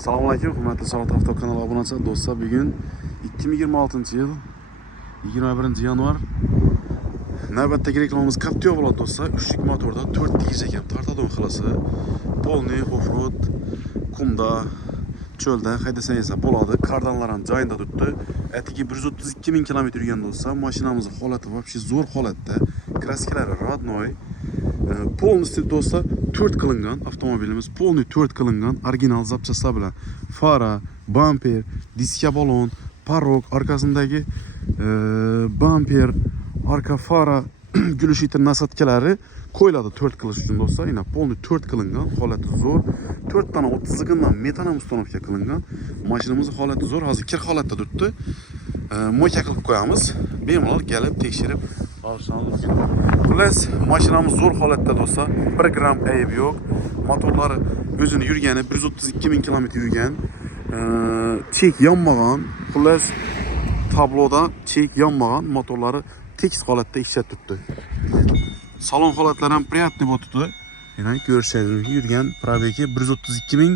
Assalomu alaykum, hurmatli Salat Avto kanali obunachilar, do'stlar. Bugun 2026-yil 21-yanvar. Navbatdagi reklamamiz Captiva bo'ladi do'stlar. 3lik motorda 4 tegish ekan. Tortadon xilasi. Polniy off-road, qumda, cho'lda haydasangiz bo'ladi. Kardanlar ham joyida turibdi. Atigi 132 ming kilometr yurgan do'stlar. Mashinamizning holati вообще zo'r holatda. Kraskalari родной. Polностью do'stlar 4 qilingan avtomobilimiz, polniy 4 qilingan original zapchastlar bilan fara, bamper, diska balon, parok, orqasindagi bamper, arka fara, gulishitr nasatkalari qo'yiladi 4 qilish uchun do'stlar. Yana polniy 4 qilingan, holati zo'r. 4 dona 30-qidan metanam uстановка qilingan. Mashinamizning holati zo'r, hozir kir holatda turibdi. Mo'ka qilib qo'yamiz. Bemalol kelib tekshirib olishingiz mumkin. Xullas, mashinamiz zo'r holatda do'stlar. 1 gram ayb yo'q. Motorlari o'zini yurgani 132 ming kilometr yurgan. Chek yonmagan. Xullas, tabloda chek yonmagan, motorlari tekis holatda ishlat turibdi. Salon holatlari ham приятный bo'libdi. Yana ko'rishingiz yurgan probegi 132 ming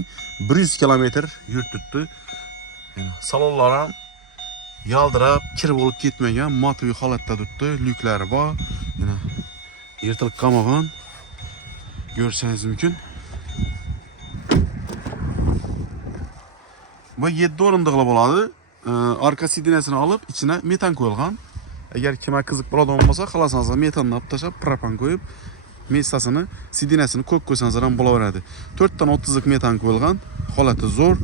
100 kilometr yuribdi. Yana salonlar ham yaldirab, kir bo'lib ketmagan, matviy holatda turibdi. Lyuklari bor. Mana yirtilib qolmagan. Ko'rishingiz mumkin. Bu 7 o'rindiqli bo'ladi. Arka sidinasini olib, ichine metan qo'yilgan. Agar kimga qiziq bo'ladigan bo'lsa, xalasangiz metanni olib tashlab, propan qo'yib, mestasini, sidinasini ko'k qo'ysangiz ham bo'laveradi. 4 dan 30lik metan qo'yilgan, holati zo'r.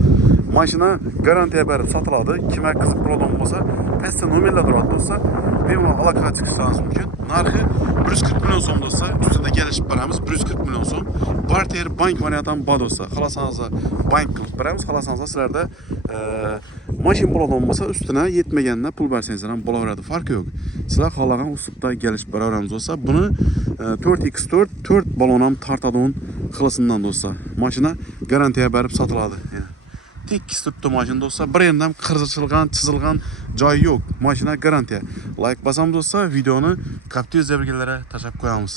Mashina garantiya berib sotiladi. Kimga qiziq bo'ladigan bo'lsa, pastda nomerlar turadi do'stlar. Bemalol aloqaga chiqishingiz mumkin. Narxi 140 million so'm do'stlar. Ustida kelishib beramiz 140 million so'm. Barter bank varianti ham bor do'stlar. Xalasangiz bank qilib beramiz. Xalasangiz sizlarda mashina bo'ladigan bo'lsa, ustuna yetmaganda pul bersangiz ham bo'laveradi. Farqi yo'q. Sizlar xohlagan uslubda kelishib beraveramiz do'stlar. Buni 4x4 4 balon ham tortadon xilasidan do'stlar. Mashina garantiya berib sotiladi. Tekis turibdi mashina do'stlar. Bir yerdan qirg'izilgan, chizilgan joyi yo'q. Mashina garantiya. Like bosamiz do'stlar, videoni Captiva zabiglariga tashlab qo'yamiz.